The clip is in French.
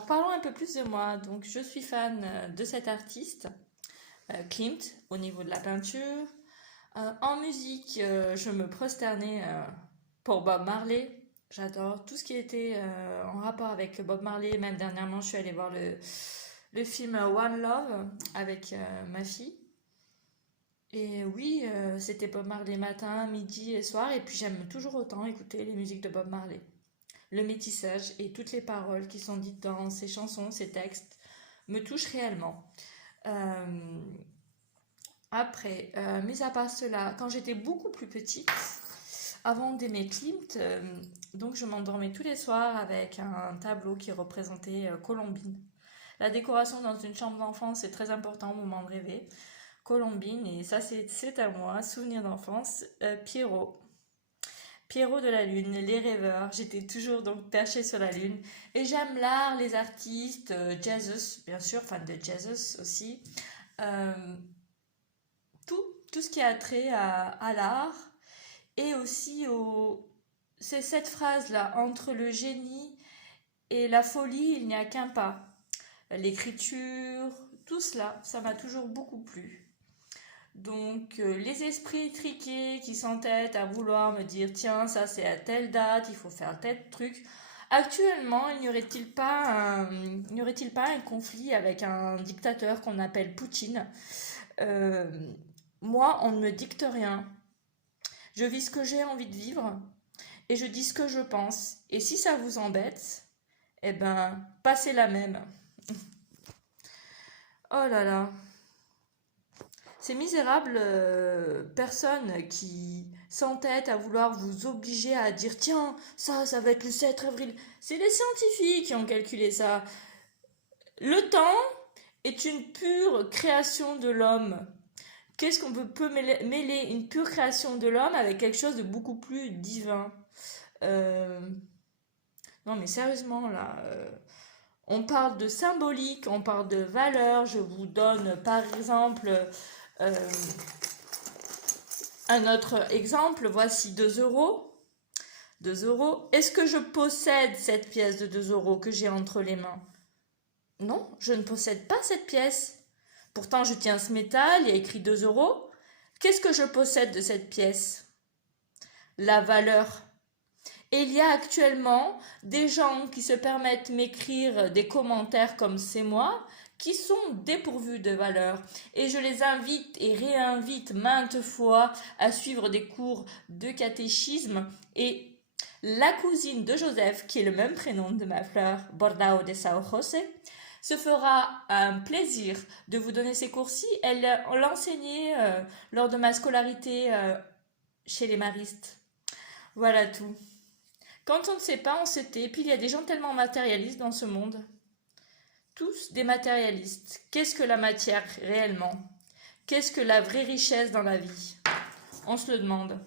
Alors parlons un peu plus de moi. Donc je suis fan de cet artiste, Klimt, au niveau de la peinture. En musique, je me prosternais pour Bob Marley. J'adore tout ce qui était en rapport avec Bob Marley. Même dernièrement, je suis allée voir le film One Love avec ma fille. Et oui, c'était Bob Marley matin, midi et soir. Et puis j'aime toujours autant écouter les musiques de Bob Marley. Le métissage et toutes les paroles qui sont dites dans ces chansons, ces textes, me touchent réellement. Euh, Mis à part cela, quand j'étais beaucoup plus petite, avant d'aimer Klimt, donc je m'endormais tous les soirs avec un tableau qui représentait Colombine. La décoration dans une chambre d'enfant, c'est très important au moment de rêver. Colombine, et ça c'est à moi, souvenir d'enfance, Pierrot. Pierrot de la Lune, les rêveurs, j'étais toujours donc perchée sur la Lune. Et j'aime l'art, les artistes, Jesus, bien sûr, fan de Jesus aussi. Euh, tout, tout ce qui a trait à l'art. Et aussi c'est cette phrase-là, entre le génie et la folie, il n'y a qu'un pas. L'écriture, tout cela, ça m'a toujours beaucoup plu. Donc, les esprits triqués qui s'entêtent à vouloir me dire, tiens, ça c'est à telle date, il faut faire tel truc. Actuellement, n'y aurait-il pas un conflit avec un dictateur qu'on appelle Poutine? Euh, Moi, on ne me dicte rien. Je vis ce que j'ai envie de vivre et je dis ce que je pense. Et si ça vous embête, eh ben, passez la même. Oh là là. Ces misérables personnes qui s'entêtent à vouloir vous obliger à dire tiens, ça va être le 7 avril. C'est les scientifiques qui ont calculé ça. Le temps est une pure création de l'homme. Qu'est-ce qu'on peut mêler une pure création de l'homme avec quelque chose de beaucoup plus divin? Euh, Non mais sérieusement là, on parle de symbolique, on parle de valeur. Je vous donne par exemple euh, un autre exemple, voici 2 euros. 2 euros. Est-ce que je possède cette pièce de 2 euros que j'ai entre les mains? Non, je ne possède pas cette pièce. Pourtant, je tiens ce métal, il y a écrit 2 euros. Qu'est-ce que je possède de cette pièce? La valeur. Et il y a actuellement des gens qui se permettent m'écrire des commentaires comme c'est moi, qui sont dépourvus de valeur. Et je les invite et réinvite maintes fois à suivre des cours de catéchisme. Et la cousine de Joseph, qui est le même prénom de ma fleur, Bordao de Sao José, se fera un plaisir de vous donner ces cours-ci. Elle l'enseignait lors de ma scolarité chez les maristes. Voilà tout. Quand on ne sait pas, on se tait. Puis il y a des gens tellement matérialistes dans ce monde. Tous des matérialistes. Qu'est-ce que la matière réellement? Qu'est-ce que la vraie richesse dans la vie? On se le demande.